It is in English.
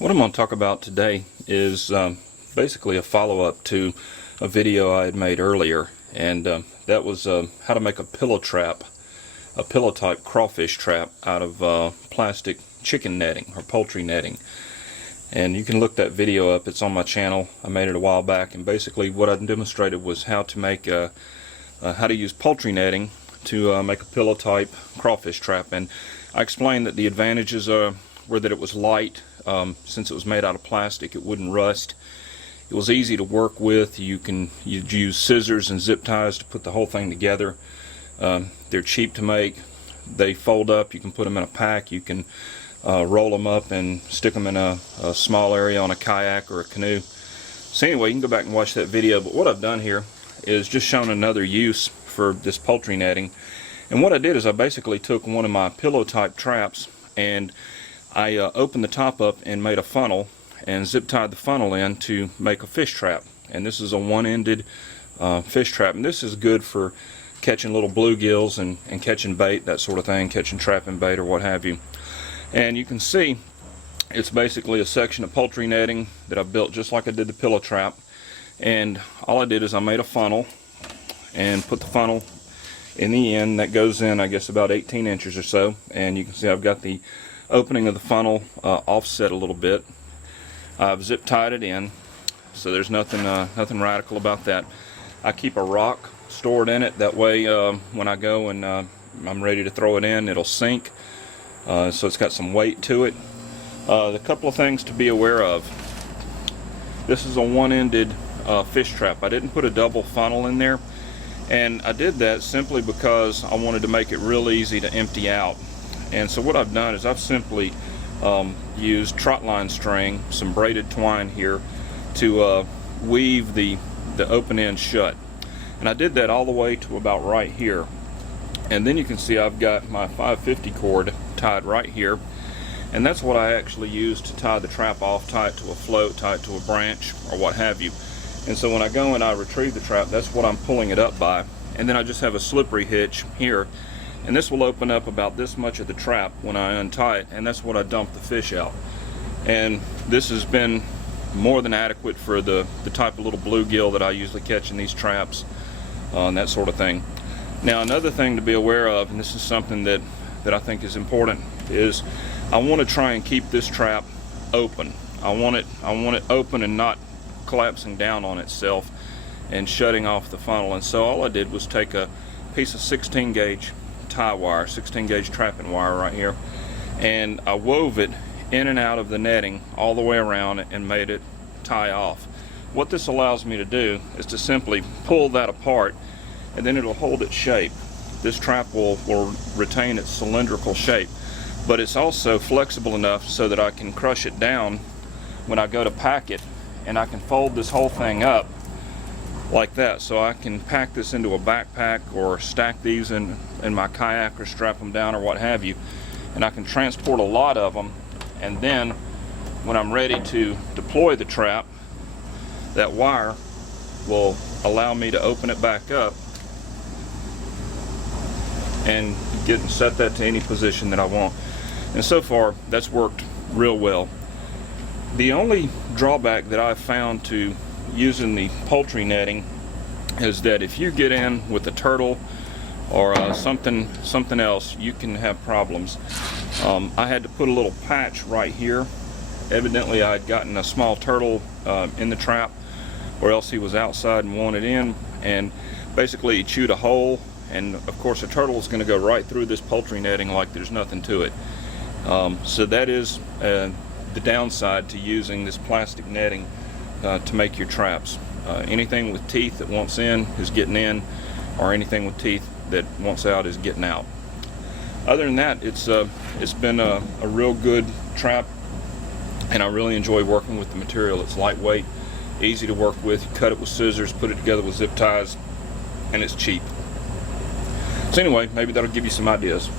What I'm going to talk about today is basically a follow-up to a video I had made earlier, and that was how to make a pillow trap, a pillow type crawfish trap out of plastic chicken netting or poultry netting. And you can look that video up. It's on my channel. I made it a while back, and basically what I demonstrated was how to make how to use poultry netting to make a pillow type crawfish trap. And I explained that the advantages were that it was light. Since it was made out of plastic, it wouldn't rust. It was easy to work with. You'd use scissors and zip ties to put the whole thing together. They're cheap to make. They fold up. You can put them in a pack. You can roll them up and stick them in a small area on a kayak or a canoe. So anyway, you can go back and watch that video. But what I've done here is just shown another use for this poultry netting. And what I did is I basically took one of my pillow type traps and I opened the top up and made a funnel and zip tied the funnel in to make a fish trap. And this is a one-ended fish trap, and this is good for catching little bluegills and catching bait, that sort of thing, catching trapping bait or what have you. And you can see it's basically a section of poultry netting that I built just like I did the pillow trap. And all I did is I made a funnel and put the funnel in the end. That goes in, I guess, about 18 inches or so. And you can see I've got the opening of the funnel offset a little bit. I've zip tied it in, so there's nothing radical about that. I keep a rock stored in it, that way when I go and I'm ready to throw it in, it'll sink, so it's got some weight to it. The couple of things to be aware of: this is a one-ended fish trap. I didn't put a double funnel in there, and I did that simply because I wanted to make it real easy to empty out. And so what I've done is I've simply used trot line string, some braided twine here, to weave the open end shut. And I did that all the way to about right here. And then you can see I've got my 550 cord tied right here. And that's what I actually use to tie the trap off, tie it to a float, tie it to a branch, or what have you. And so when I go and I retrieve the trap, that's what I'm pulling it up by. And then I just have a slippery hitch here. And this will open up about this much of the trap when I untie it, and that's what I dump the fish out. And this has been more than adequate for the type of little bluegill that I usually catch in these traps, and that sort of thing. Now, another thing to be aware of, and this is something that I think is important, is I want to try and keep this trap open. I want it open and not collapsing down on itself and shutting off the funnel. And so all I did was take a piece of 16 gauge tie wire, 16 gauge trapping wire right here, and I wove it in and out of the netting all the way around and made it tie off. What this allows me to do is to simply pull that apart, and then it'll hold its shape. This trap will retain its cylindrical shape, but it's also flexible enough so that I can crush it down when I go to pack it, and I can fold this whole thing up like that, so I can pack this into a backpack or stack these in my kayak or strap them down or what have you, and I can transport a lot of them. And then when I'm ready to deploy the trap, that wire will allow me to open it back up and set that to any position that I want. And so far that's worked real well. The only drawback that I've found to using the poultry netting is that if you get in with a turtle or something else, you can have problems. I had to put a little patch right here. Evidently I had gotten a small turtle in the trap, or else he was outside and wanted in, and basically he chewed a hole, and of course a turtle is going to go right through this poultry netting like there's nothing to it. So that is the downside to using this plastic netting to make your traps. Anything with teeth that wants in is getting in, or anything with teeth that wants out is getting out. Other than that, it's been a real good trap, and I really enjoy working with the material. It's lightweight, easy to work with. You cut it with scissors, put it together with zip ties, and it's cheap. So anyway, maybe that'll give you some ideas.